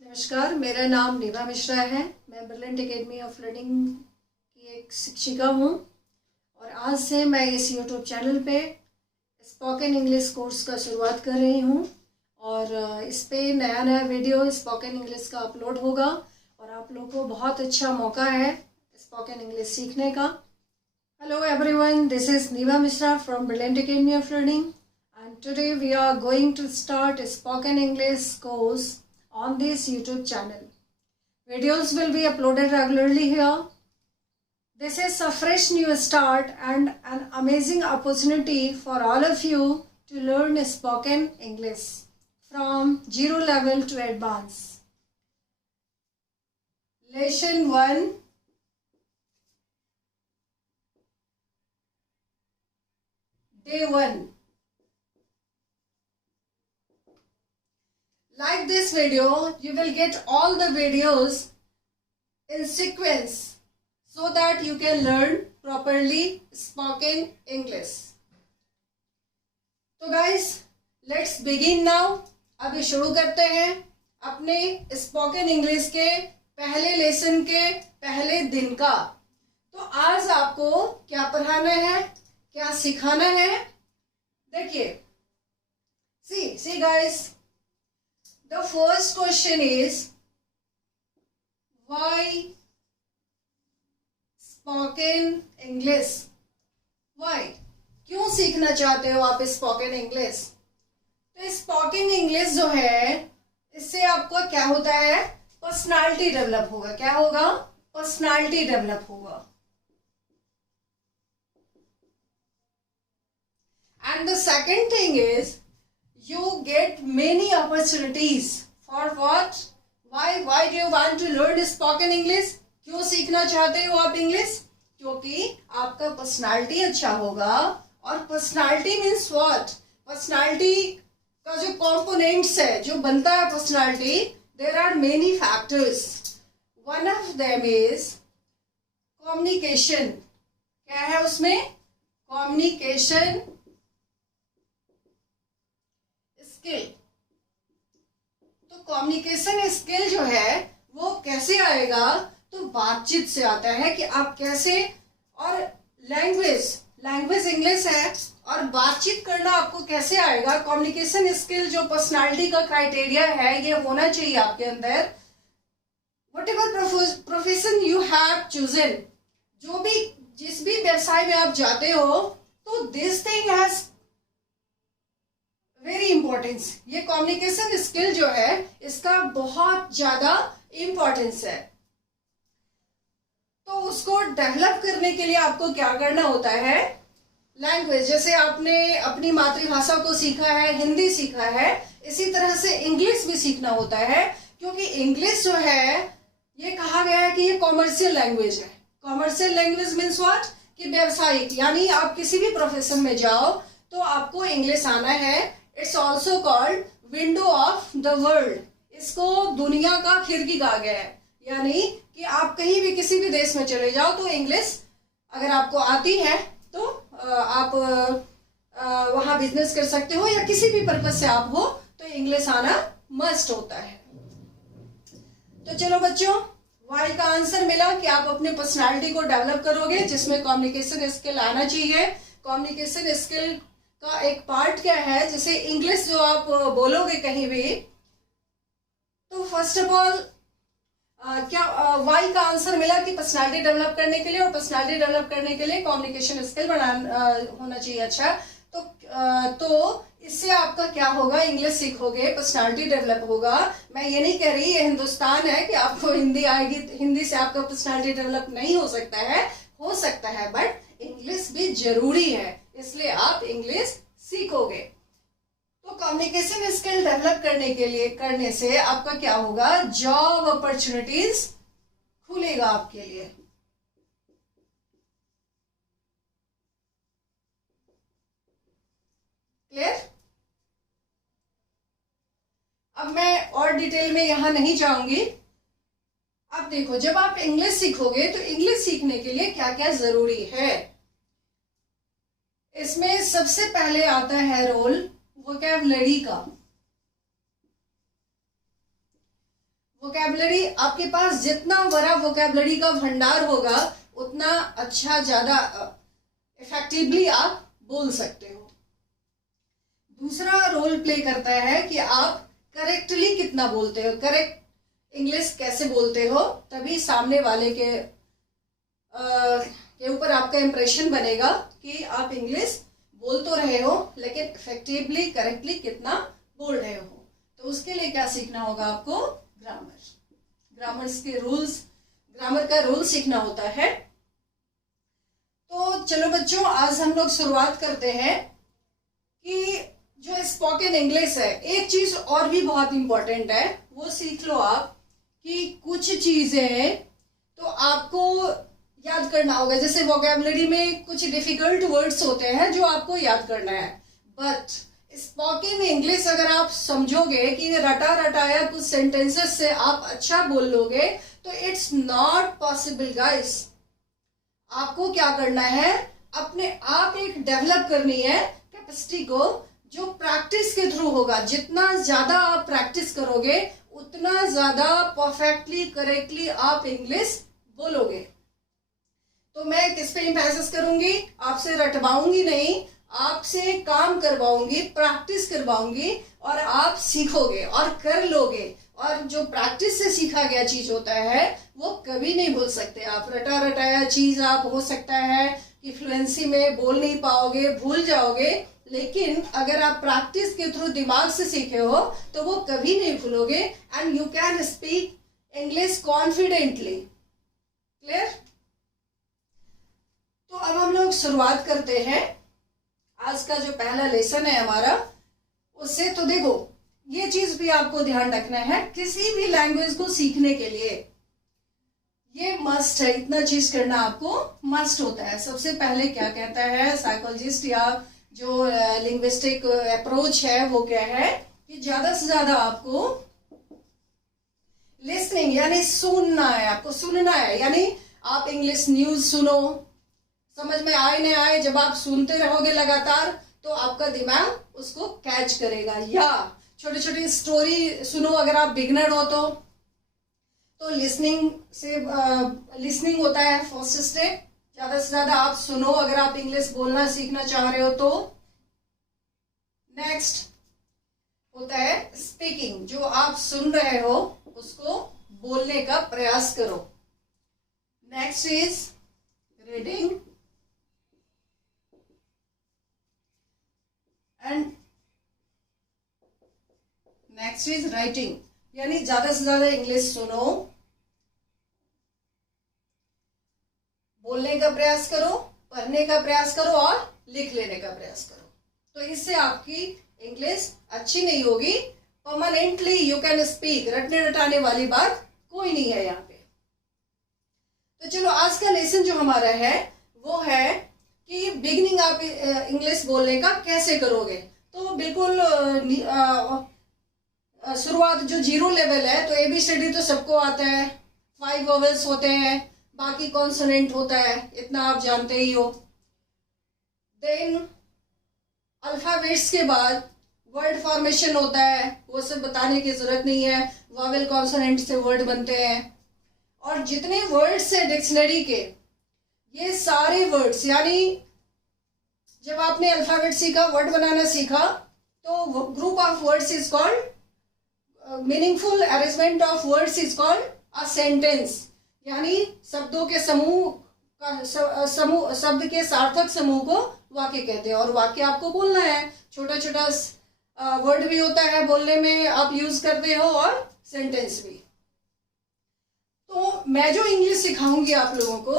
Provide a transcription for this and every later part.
नमस्कार, मेरा नाम निभा मिश्रा है। मैं ब्रिलियंट एकेडमी ऑफ लर्निंग की एक शिक्षिका हूँ और आज से मैं इस यूट्यूब चैनल पे स्पोकन इंग्लिश कोर्स का शुरुआत कर रही हूँ और इस पे नया नया वीडियो स्पोकन इंग्लिश का अपलोड होगा और आप लोगों को बहुत अच्छा मौका है स्पोकन इंग्लिश सीखने का। हेलो एवरीवन, दिस इज़ निभा Mishra from brilliant academy of learning and today we are going to start a spoken English course on this YouTube channel. Videos will be uploaded regularly here. This is a fresh new start and an amazing opportunity for all of you to learn spoken English from zero level to advanced. Lesson 1. Day 1. Like this video, you will get all the videos in sequence so that you can learn properly spoken English. तो guys, let's begin now. अभी शुरू करते हैं अपने spoken English के पहले lesson के पहले दिन का। तो आज आपको क्या पढ़ाना है, क्या सिखाना है, देखिए। See guys. The first question is why spoken English? Why? क्यों सीखना चाहते हो आप स्पोकन इंग्लिश? तो स्पोकन इंग्लिश जो है इससे आपको क्या होता है, पर्सनालिटी डेवलप होगा। क्या होगा? पर्सनालिटी डेवलप होगा। And the second thing is you get many opportunities for what? Why do you want to learn spoken English? क्यों सीखना चाहते हो आप इंग्लिश? क्योंकि आपका पर्सनालिटी अच्छा होगा। और पर्सनालिटी मीन्स व्हाट? पर्सनालिटी का जो कंपोनेंट्स है, जो बनता है personality, there are many factors. One of them is communication. क्या है उसमें? Communication skill. तो कम्युनिकेशन स्किल जो है वो कैसे आएगा? तो बातचीत से आता है कि आप कैसे, और लैंग्वेज इंग्लिश है और बातचीत करना आपको कैसे आएगा। कम्युनिकेशन स्किल जो पर्सनालिटी का क्राइटेरिया है, ये होना चाहिए आपके अंदर। Whatever profession you have chosen, जिस भी व्यवसाय में आप जाते हो, तो this thing has very importance. ये कम्युनिकेशन स्किल जो है इसका बहुत ज्यादा इंपॉर्टेंस है। तो उसको डेवलप करने के लिए आपको क्या करना होता है? लैंग्वेज, जैसे आपने अपनी मातृभाषा को सीखा है, हिंदी सीखा है, इसी तरह से इंग्लिश भी सीखना होता है। क्योंकि इंग्लिश जो है ये कहा गया है कि ये कॉमर्शियल लैंग्वेज है। Commercial language means what? कि व्यवसायिक, यानी आप किसी भी प्रोफेशन में जाओ तो आपको इंग्लिश आना है। It's also called window of the world. इसको दुनिया का खिड़की कहा गया है। यानी कि आप कहीं भी किसी भी देश में चले जाओ तो इंग्लिश अगर आपको आती है तो आप वहां बिजनेस कर सकते हो, या किसी भी पर्पज से आप हो तो इंग्लिश आना मस्ट होता है। तो चलो बच्चों, वाई का आंसर मिला कि आप अपने पर्सनालिटी को डेवलप करोगे, जिसमें कम्युनिकेशन स्किल आना चाहिए। कम्युनिकेशन स्किल का एक पार्ट क्या है? जैसे इंग्लिश जो आप बोलोगे कहीं भी, तो फर्स्ट ऑफ ऑल क्या वाई का आंसर मिला कि पर्सनालिटी डेवलप करने के लिए, और पर्सनालिटी डेवलप करने के लिए कम्युनिकेशन स्किल होना चाहिए। अच्छा, तो इससे आपका क्या होगा? इंग्लिश सीखोगे, पर्सनालिटी डेवलप होगा। मैं ये नहीं कह रही ये हिंदुस्तान है कि आपको हिंदी आएगी, हिंदी से आपका पर्सनालिटी डेवलप नहीं हो सकता है, हो सकता है, बट इंग्लिश भी जरूरी है, इसलिए आप इंग्लिश सीखोगे। तो कम्युनिकेशन स्किल डेवलप करने से आपका क्या होगा? जॉब अपॉर्चुनिटीज खुलेगा आपके लिए। क्लियर? अब मैं और डिटेल में यहां नहीं जाऊंगी। अब देखो, जब आप इंग्लिश सीखोगे तो इंग्लिश सीखने के लिए क्या क्या जरूरी है? इसमें सबसे पहले आता है रोल वोकैबुलरी का। वोकैबुलरी आपके पास जितना बड़ा वोकैबुलरी का भंडार होगा उतना अच्छा, ज्यादा इफेक्टिवली आप बोल सकते हो। दूसरा रोल प्ले करता है कि आप करेक्टली कितना बोलते हो, करेक्ट इंग्लिश कैसे बोलते हो, तभी सामने वाले के ऊपर आपका इंप्रेशन बनेगा कि आप इंग्लिश बोल तो रहे हो लेकिन इफेक्टिवली करेक्टली कितना बोल रहे हो। तो उसके लिए क्या सीखना होगा आपको? ग्रामर का रूल सीखना होता है। तो चलो बच्चों, आज हम लोग शुरुआत करते हैं कि जो स्पोकन इंग्लिश है, एक चीज और भी बहुत इंपॉर्टेंट है, वो सीख लो आप कि कुछ चीजें तो आपको याद करना होगा। जैसे वोकैबुलरी में कुछ डिफिकल्ट वर्ड्स होते हैं जो आपको याद करना है, बट स्पोकन इंग्लिश अगर आप समझोगे कि रटा रटाया कुछ सेंटेंसेस से आप अच्छा बोल लोगे, तो इट्स नॉट पॉसिबल गाइस। आपको क्या करना है? अपने आप एक डेवलप करनी है कैपेसिटी को, जो प्रैक्टिस के थ्रू होगा। जितना ज्यादा आप प्रैक्टिस करोगे उतना ज्यादा परफेक्टली करेक्टली आप इंग्लिश बोलोगे। तो मैं किस पे एम्फेसिस करूंगी? आपसे रटवाऊंगी नहीं, आपसे काम करवाऊंगी, प्रैक्टिस करवाऊंगी, और आप सीखोगे और कर लोगे। और जो प्रैक्टिस से सीखा गया चीज होता है वो कभी नहीं भूल सकते आप। रटा रटाया चीज आप हो सकता है कि फ्लुएंसी में बोल नहीं पाओगे, भूल जाओगे, लेकिन अगर आप प्रैक्टिस के थ्रू दिमाग से सीखे हो तो वो कभी नहीं भूलोगे, and you can speak English confidently. Clear? तो अब हम लोग शुरुआत करते हैं आज का जो पहला लेसन है हमारा उससे। तो देखो, ये चीज भी आपको ध्यान रखना है, किसी भी लैंग्वेज को सीखने के लिए ये मस्ट है, इतना चीज करना आपको मस्ट होता है। सबसे पहले क्या कहता है साइकोलॉजिस्ट या जो लिंग्विस्टिक अप्रोच है वो क्या है कि ज्यादा से ज्यादा आपको लिसनिंग यानी सुनना है, आपको सुनना है। यानी आप इंग्लिश न्यूज सुनो, समझ में आए न आए, जब आप सुनते रहोगे लगातार तो आपका दिमाग उसको कैच करेगा। या छोटी छोटी स्टोरी सुनो अगर आप बिगनर हो तो लिसनिंग होता है फर्स्ट स्टेप। ज्यादा से ज्यादा आप सुनो अगर आप इंग्लिश बोलना सीखना चाह रहे हो तो। नेक्स्ट होता है स्पीकिंग, जो आप सुन रहे हो उसको बोलने का प्रयास करो। Next is reading and next is writing, यानी ज्यादा से ज्यादा इंग्लिश सुनो, बोलने का प्रयास करो, पढ़ने का प्रयास करो और लिख लेने का प्रयास करो। तो इससे आपकी इंग्लिश अच्छी नहीं होगी, परमानेंटली यू कैन स्पीक। रटने रटाने वाली बात कोई नहीं है यहाँ पे। तो चलो, आज का लेसन जो हमारा है वो है कि बिगिनिंग आप इंग्लिश बोलने का कैसे करोगे। तो बिल्कुल शुरुआत जो जीरो लेवल है, तो ABCD तो सबको आता है, 5 वोवेल्स होते हैं, बाकी कॉन्सोनेंट होता है, इतना आप जानते ही हो। देन अल्फाबेट्स के बाद वर्ड फॉर्मेशन होता है, वो सब बताने की जरूरत नहीं है, वोवेल कॉन्सोनेंट से वर्ड बनते हैं। और जितने वर्ड्स हैं डिक्शनरी के, ये सारे वर्ड्स, यानी जब आपने अल्फाबेट सीखा, वर्ड बनाना सीखा, तो group of words is called meaningful arrangement of words is called a sentence. यानी शब्दों के समूह का शब्द के सार्थक समूह को वाक्य कहते हैं। और वाक्य आपको बोलना है, छोटा छोटा वर्ड भी होता है बोलने में, आप यूज करते हो, और सेंटेंस भी। तो मैं जो इंग्लिश सिखाऊंगी आप लोगों को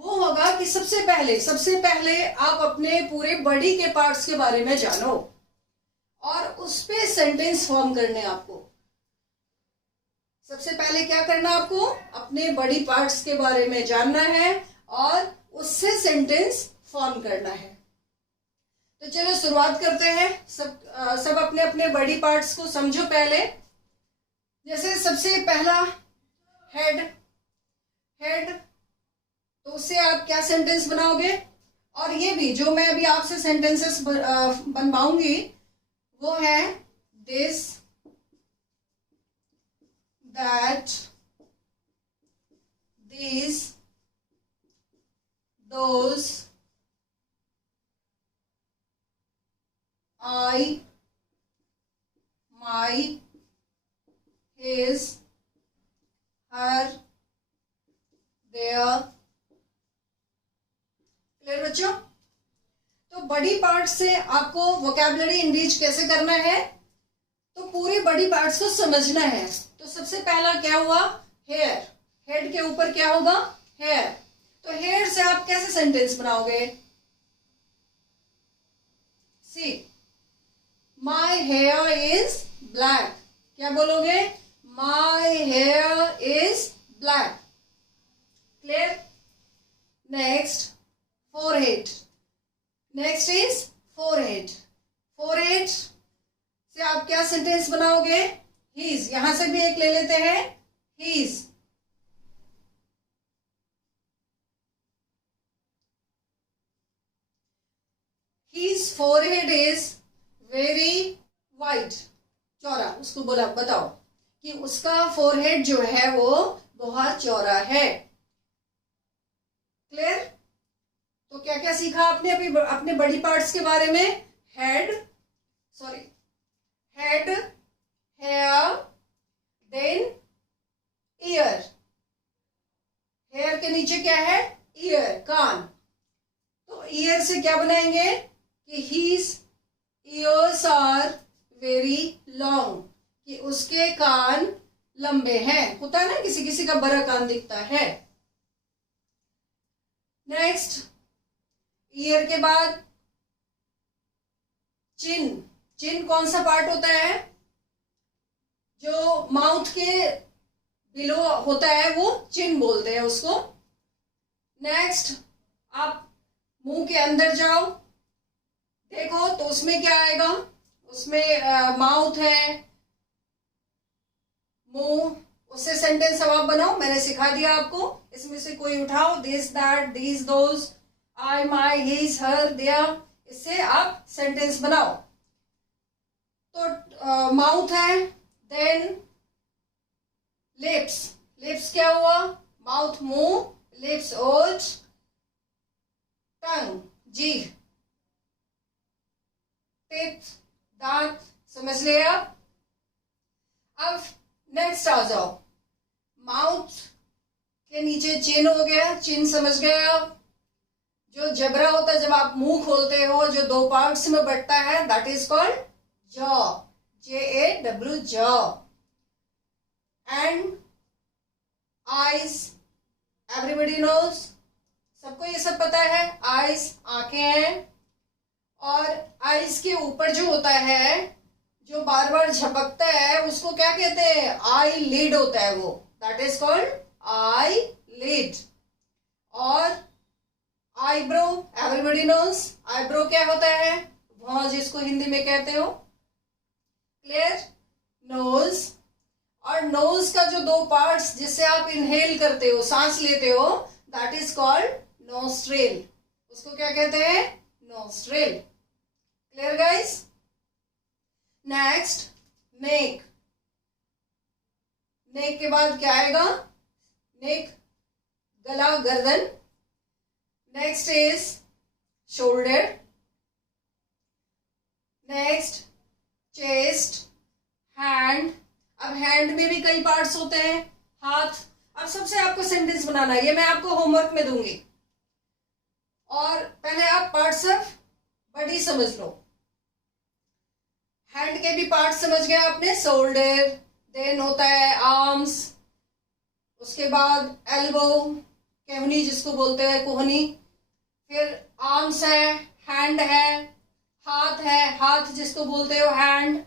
वो होगा कि सबसे पहले आप अपने पूरे बॉडी के पार्ट्स के बारे में जानो और उस पे सेंटेंस फॉर्म करने। आपको सबसे पहले क्या करना, आपको अपने बॉडी पार्ट्स के बारे में जानना है और उससे सेंटेंस फॉर्म करना है। तो चलो शुरुआत करते हैं। सब अपने अपने बॉडी पार्ट्स को समझो पहले। जैसे सबसे पहला हेड, तो उससे आप क्या सेंटेंस बनाओगे। और ये भी जो मैं अभी आपसे सेंटेंसेस बनवाऊंगी वो है this, that, these, those, I, my, his, her, their। Clear बच्चों? तो बड़ी पार्ट से आपको वोकैबुलरी इनरीच कैसे करना है, तो पूरे बड़ी पार्ट्स को समझना है। तो सबसे पहला क्या हुआ, हेयर। हेड के ऊपर क्या होगा, हेयर। तो हेयर से आप कैसे सेंटेंस बनाओगे, सी माई हेयर इज ब्लैक। क्या बोलोगे, my here is black. Clear? Next, forehead. Next is forehead. Forehead से आप क्या सेंटेंस बनाओगे, हीज। यहां से भी एक ले लेते हैं, his. His forehead is very wide, चौड़ा। उसको बोला, बताओ कि उसका फोरहेड जो है वो बहुत चौड़ा है। क्लियर? तो क्या क्या सीखा आपने अभी अपने बड़ी पार्ट्स के बारे में, head, sorry, head, hair, then ear. Hair के नीचे क्या है, ईयर, कान। तो ईयर से क्या बनाएंगे कि his ears are very long, कि उसके कान लंबे हैं। होता है ना, किसी किसी का बड़ा कान दिखता है। नेक्स्ट, ईयर के बाद चिन। चिन कौन सा पार्ट होता है, जो माउथ के बिलो होता है, वो चिन बोलते हैं उसको। नेक्स्ट, आप मुंह के अंदर जाओ, देखो तो उसमें क्या आएगा, उसमें माउथ है, मुंह, उससे सेंटेंस अब आप बनाओ। मैंने सिखा दिया आपको, इसमें से कोई उठाओ, this, that, these, those, I, my, his, her, their. इससे आप सेंटेंस बनाओ। तो माउथ है, देन लिप्स। लिप्स क्या हुआ, माउथ मुंह, लिप्स ओठ, टंग जीभ, टिथ दांत। समझ लिए आप? अब नेक्स्ट आ जाओ, माउथ के नीचे चिन हो गया, चिन समझ गए आप। जो जबड़ा होता है जब आप मुंह खोलते हो, जो दो पार्ट्स में बटता है, that is called jaw, JAW, jaw. And eyes, everybody knows, सबको ये सब पता है, आईज आंखें हैं। और आईज के ऊपर जो होता है, जो बार बार झपकता है, उसको क्या कहते हैं, आई लिड होता है वो, that is called eyelid. और आईब्रो, एवरीबडी नोज, आईब्रो क्या होता है, भौं जिसको हिंदी में कहते हो। क्लियर? नोज, और नोज का जो दो पार्ट्स जिससे आप इनहेल करते हो, सांस लेते हो, दैट इज कॉल्ड नोस्ट्रेल। उसको क्या कहते हैं, nostril. Clear guys? Next, neck. Neck के बाद क्या आएगा, नेक, गला, गर्दन। Next is shoulder. Next, chest, hand. अब हैंड में भी कई पार्ट्स होते हैं, हाथ। अब सबसे आपको सेंटेंस बनाना है, ये मैं आपको होमवर्क में दूंगी। और पहले आप पार्ट्स ऑफ बॉडी समझ लो। हैंड के भी पार्ट समझ गए आपने, शोल्डर, देन होता है आर्म्स, उसके बाद एल्बो, कोहनी जिसको बोलते हैं, कोहनी। फिर आर्म्स है, हैंड है, हाथ है, हाथ जिसको बोलते हो हैंड।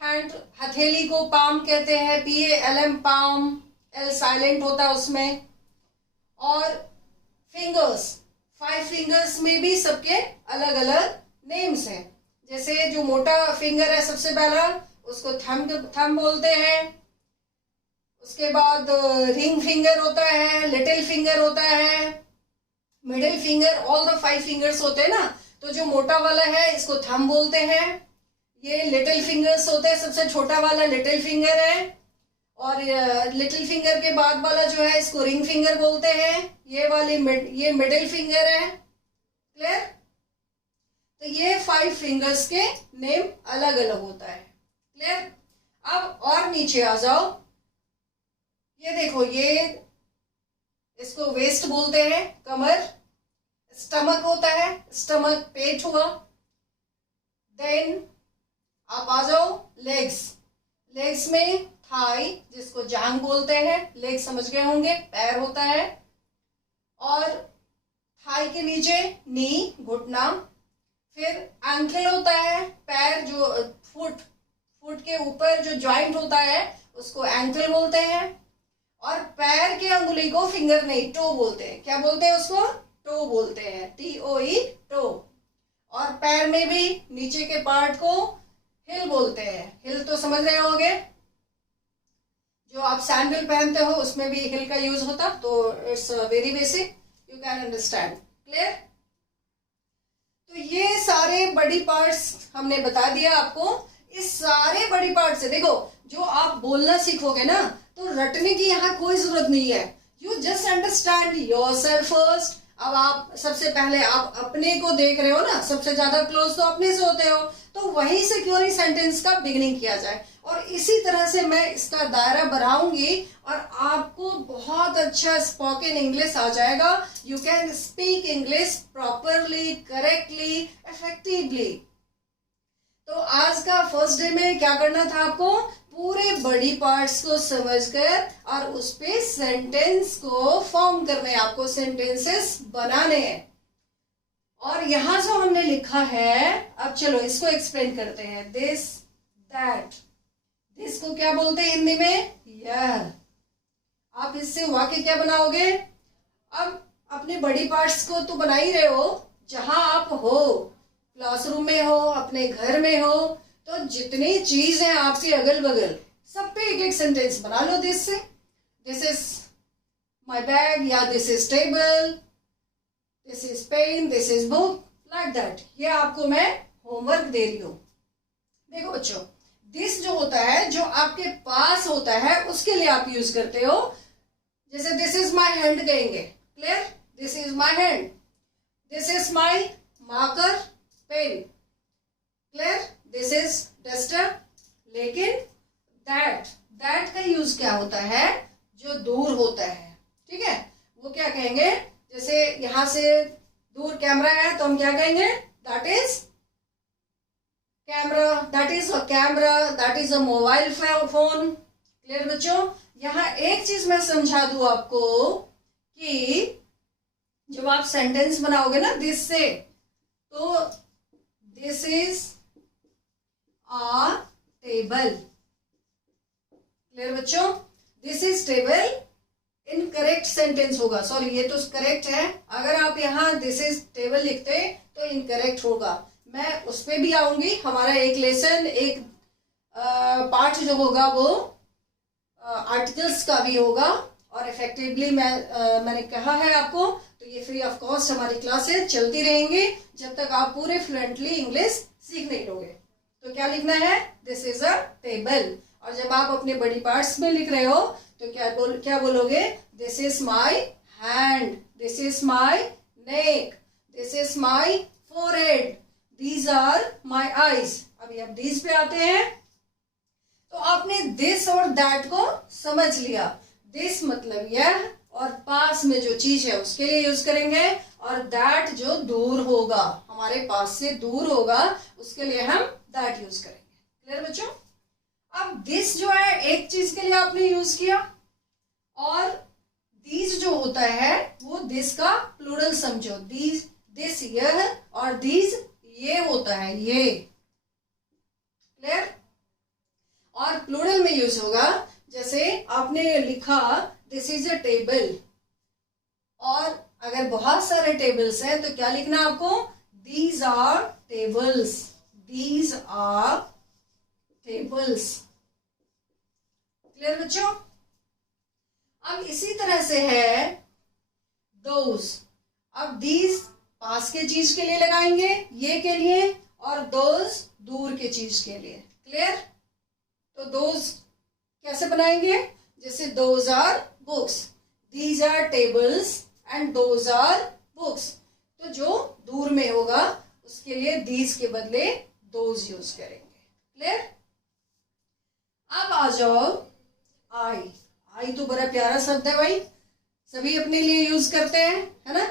हैंड, हथेली को पाम कहते हैं, PALM, पाम, L साइलेंट होता है उसमें। और फिंगर्स, 5 फिंगर्स में भी सबके अलग अलग नेम्स हैं। जैसे जो मोटा फिंगर है सबसे पहला, उसको थंब बोलते हैं। उसके बाद रिंग फिंगर होता है, लिटिल फिंगर होता है, middle finger, all the 5 fingers होते हैं ना। तो जो मोटा वाला है इसको थंब बोलते हैं। ये लिटिल फिंगर्स होते हैं, सबसे छोटा वाला लिटिल फिंगर है। और लिटिल फिंगर के बाद वाला जो है इसको रिंग फिंगर बोलते हैं। ये मिडिल फिंगर है। क्लियर? तो ये 5 फिंगर्स के नेम अलग अलग होता है। क्लियर? अब और नीचे आ जाओ। ये देखो, ये इसको वेस्ट बोलते हैं, कमर। स्टमक होता है, स्टमक पेट हुआ। देन आप आ जाओ लेग्स। लेग्स में थाई, जिसको जांग बोलते हैं, लेग समझ गए होंगे, पैर होता है। और थाई के नीचे नी, घुटना। फिर एंकल होता है, पैर जो फुट के ऊपर जो जॉइंट होता है उसको एंकल बोलते हैं। और पैर के अंगुली को फिंगर नहीं, टो बोलते हैं। क्या बोलते हैं उसको? टो बोलते हैं, TOE, टो। और पैर में भी नीचे के पार्ट को हिल बोलते हैं। हिल तो समझ रहे होंगे, जो आप सैंडल पहनते हो उसमें भी हिल का यूज होता, तो it's very basic, you can understand. Clear? तो ये सारे बॉडी पार्ट्स हमने बता दिया आपको। इस सारे बॉडी पार्ट से देखो, जो आप बोलना सीखोगे ना, तो रटने की यहाँ कोई जरूरत नहीं है। You just understand yourself first. अब आप सबसे पहले आप अपने को देख रहे हो ना, सबसे ज्यादा क्लोज तो अपने से होते हो, तो वहीं से क्यों नहीं सेंटेंस का बिगिनिंग किया जाए। और इसी तरह से मैं इसका दायरा बढ़ाऊंगी और आपको बहुत अच्छा स्पोकन इंग्लिश आ जाएगा। You can speak English properly, correctly, effectively. तो आज का फर्स्ट डे में क्या करना था आपको? पूरे बॉडी पार्ट्स को समझकर और उस पे सेंटेंस को फॉर्म करने, आपको सेंटेंसेस बनाने हैं। और यहां जो हमने लिखा है, अब चलो इसको एक्सप्लेन करते हैं। This, that. दिस को क्या बोलते हैं हिंदी में? यह। आप इससे वाक्य क्या बनाओगे? अब अपने बॉडी पार्ट्स को तो बना ही रहे हो, जहां आप हो, क्लासरूम में हो, अपने घर में हो, तो जितनी चीज है आपके अगल बगल, सब पे एक एक सेंटेंस बना लो दिस से। दिस इज माई बैग, या this is table, this is pen, this is book, like that. ये आपको मैं होमवर्क दे रही हूँ। देखो बच्चों, दिस जो होता है, जो आपके पास होता है, उसके लिए आप यूज करते हो। जैसे दिस इज माई हैंड कहेंगे। Clear? This is my hand. This is my marker, pen. Clear? This is duster. लेकिन दैट का यूज क्या होता है? जो दूर होता है। ठीक है? वो क्या कहेंगे? जैसे यहां से दूर कैमरा है तो हम क्या कहेंगे? That is camera, that is a camera, that is a mobile phone. Clear बच्चों? यहां एक चीज मैं समझा दूं आपको कि जब आप सेंटेंस बनाओगे ना दिस से, तो this is a table. Clear बच्चों? This is table incorrect sentence होगा। सॉरी, ये तो करेक्ट है। अगर आप यहाँ दिस इज टेबल लिखते तो इनकरेक्ट होगा। मैं उस पर भी आऊंगी। हमारा एक लेसन, एक पार्ट जो होगा वो आर्टिकल्स का भी होगा। और इफेक्टिवली मैंने कहा है आपको, तो ये फ्री ऑफ कॉस्ट हमारी क्लासेस चलती रहेंगी जब तक आप पूरे फ्लुएंटली इंग्लिश सीख नहीं लोगे। तो क्या लिखना है? This is a table. और जब आप अपने बॉडी पार्ट्स में लिख रहे हो तो क्या बोलोगे? This is my hand, this is my neck, this is my forehead, these are my eyes. अभी अब दीज पे आते हैं। तो आपने दिस और दैट को समझ लिया। दिस मतलब यह, और पास में जो चीज है उसके लिए यूज करेंगे। और दैट जो दूर होगा, हमारे पास से दूर होगा, उसके लिए हम दैट यूज करेंगे। क्लियर बच्चों? अब दिस जो है एक चीज के लिए आपने यूज किया, और दीज जो होता है वो दिस का प्लूरल समझो। दिस यह, और दीज ये होता है, ये। क्लियर? और प्लूरल में यूज होगा, जैसे आपने लिखा दिस इज अ टेबल, और अगर बहुत सारे टेबल्स हैं तो क्या लिखना आपको? These are tables, these are tables. Clear बच्चों? अब इसी तरह से है दोज। अब दीज पास के चीज के लिए लगाएंगे, ये के लिए, और दोज दूर के चीज के लिए। क्लियर? तो दोज कैसे बनाएंगे? जैसे those are books, these are tables and those are books. तो जो दूर में होगा उसके लिए दीज के बदले दोज यूज करेंगे। क्लियर? अब आ जाओ आई। आई तो बड़ा प्यारा शब्द है भाई, सभी अपने लिए यूज करते हैं, है ना?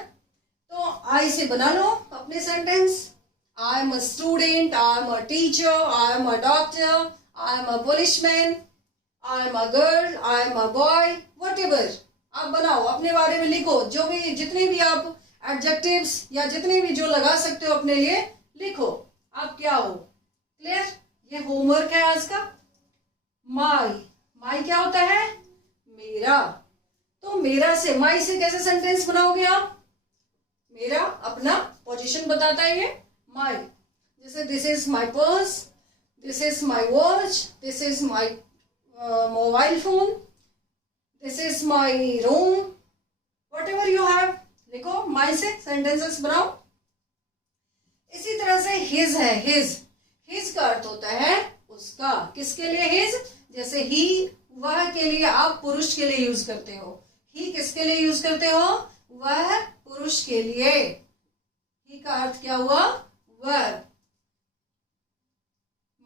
तो आई से बना लो अपने sentence. I am a student, I am a teacher, I am a doctor, I am a policeman, I am a girl, I am a boy, whatever आप बनाओ, अपने बारे में लिखो। जो भी जितने भी आप एडजेक्टिव्स या जितने भी जो लगा सकते हो अपने लिए लिखो, आप क्या हो। क्लियर? ये होमवर्क है आज का। माई, माई क्या होता है? मेरा। तो मेरा से, माई से कैसे सेंटेंस बनाओगे आप? मेरा अपना पोजीशन बताता है ये माई। जैसे this is my purse, this is my watch, this is my mobile phone, this is my room, what ever you have, लिखो माई से सेंटेंसेस बनाओ। इसी तरह से हिज है, हिज, हिज का अर्थ होता है उसका। किसके लिए हिज? जैसे ही, वह के लिए आप पुरुष के लिए यूज करते हो। ही किसके लिए यूज करते हो? वह पुरुष के लिए। ही का अर्थ क्या हुआ? वह।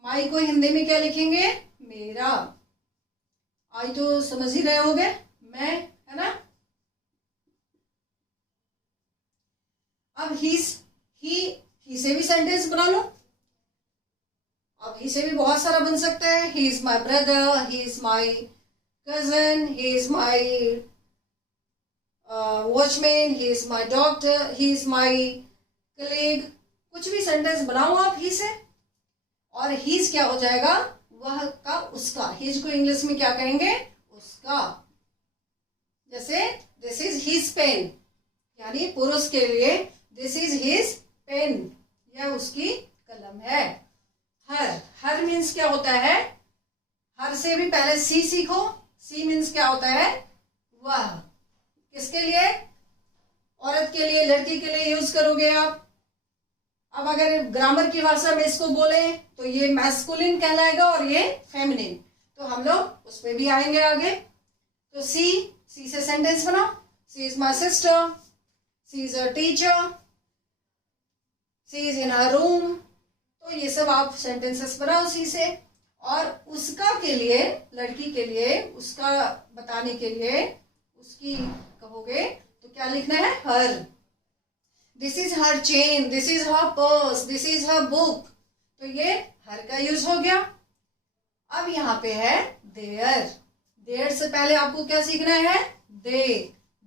माई को हिंदी में क्या लिखेंगे? मेरा। आई तो समझ ही रहे होगे, मैं, है ना? अब ही से भी सेंटेंस बना लो। अब ही से भी बहुत सारा बन सकता है। He is my brother, he is my cousin, he is my watchman, he is my doctor, he is my colleague. कुछ भी सेंटेंस बनाओ आप ही से। और हीज क्या हो जाएगा? वह का उसका। हीज को इंग्लिश में क्या कहेंगे? उसका। जैसे दिस इज हिज पेन, यानी पुरुष के लिए दिस इज हिज पेन, यह उसकी कलम है। हर, हर मीन्स क्या होता है? हर से भी पहले सी सीखो। सी मीन्स क्या होता है? वह। किसके लिए? औरत के लिए, लड़की के लिए यूज करोगे आप। अब अगर ग्रामर की भाषा में इसको बोले तो ये मैस्कुलिन कहलाएगा और ये फेमिनिन। तो हम लोग उस पर भी आएंगे आगे। तो सी, सी से सेंटेंस बनाओ। She is my sister, she is a teacher, she is in her room. तो ये सब आप सेंटेंसेस बनाओ सी से। और उसका के लिए, लड़की के लिए, उसका बताने के लिए उसकी कहोगे तो क्या लिखना है? Her. This is her chain, this is her purse, this is her book. तो ये हर का यूज हो गया। अब यहाँ पे है देयर। देयर से पहले आपको क्या सीखना है? दे।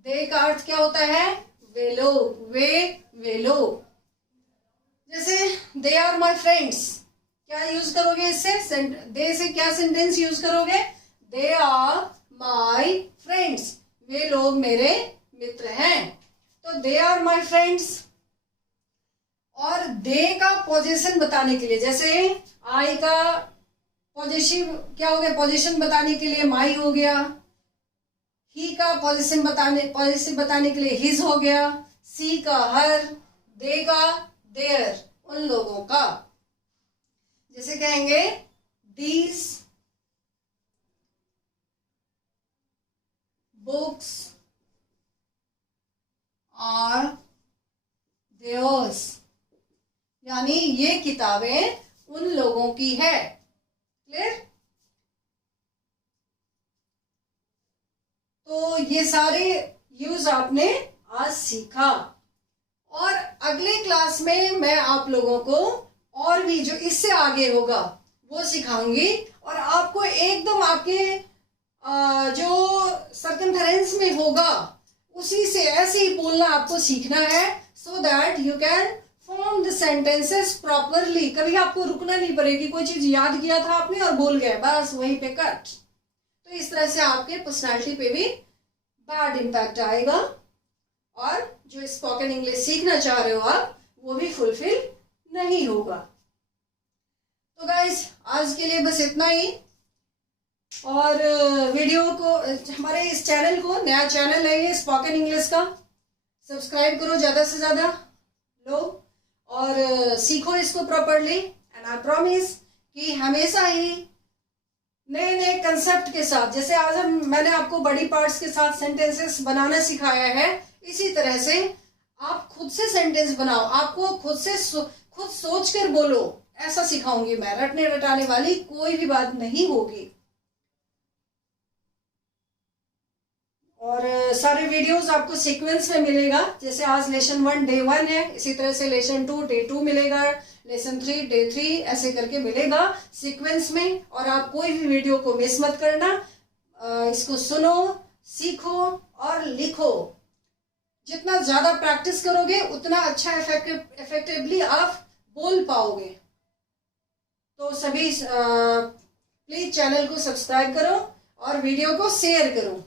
दे का अर्थ क्या होता है? वे लोग, वे लोग। जैसे दे आर माई फ्रेंड्स, क्या यूज करोगे इससे? दे से क्या सेंटेंस यूज करोगे? दे आर माई फ्रेंड्स, वे लोग मेरे मित्र हैं। तो दे आर माई फ्रेंड्स। और दे का पोजीशन बताने के लिए, जैसे आई का पोजीशन क्या हो गया? पोजीशन बताने के लिए माई हो गया। ही का पोजीशन बताने के लिए हिज हो गया। सी का हर, दे का देयर, उन लोगों का। जैसे कहेंगे दीज बुक्स आर देयर्स, यानी ये किताबें उन लोगों की है। क्लियर? तो ये सारे यूज आपने आज सीखा। और अगले क्लास में मैं आप लोगों को और भी जो इससे आगे होगा वो सिखाऊंगी। और आपको एकदम आपके जो सर्कमफेरेंस में होगा उसी से ऐसे ही बोलना आपको सीखना है, so that you can form the sentences properly. कभी आपको रुकना नहीं पड़ेगी। कोई चीज याद किया था आपने और बोल गए, बस वहीं पे कट। तो इस तरह से आपके पर्सनालिटी पे भी बैड इम्पैक्ट आएगा और जो स्पोकन इंग्लिश सीखना चाह रहे हो आप वो भी फुलफिल नहीं होगा। तो गाइस आज के लिए बस इतना ही। और वीडियो को, हमारे इस चैनल को, नया चैनल है ये स्पोकन इंग्लिश का, सब्सक्राइब करो ज़्यादा से ज़्यादा लोग और सीखो इसको प्रॉपरली। एंड आई प्रॉमिस कि हमेशा ही नए नए कंसेप्ट के साथ। जैसे आज मैंने आपको बड़ी पार्ट्स के साथ सेंटेंसेस बनाना सिखाया है, इसी तरह से आप खुद से सेंटेंस बनाओ, आपको खुद से खुद सोच कर बोलो, ऐसा सिखाऊंगी मैं। रटने रटाने वाली कोई भी बात नहीं होगी। और सारे वीडियोस आपको सीक्वेंस में मिलेगा। जैसे आज लेसन 1 डे 1 है, इसी तरह से लेसन 2 डे 2 मिलेगा, लेसन 3 डे 3, ऐसे करके मिलेगा सीक्वेंस में। और आप कोई भी वीडियो को मिस मत करना, इसको सुनो, सीखो और लिखो। जितना ज्यादा प्रैक्टिस करोगे उतना अच्छा इफेक्टिवली आप बोल पाओगे। तो सभी प्लीज चैनल को सब्सक्राइब करो और वीडियो को शेयर करो।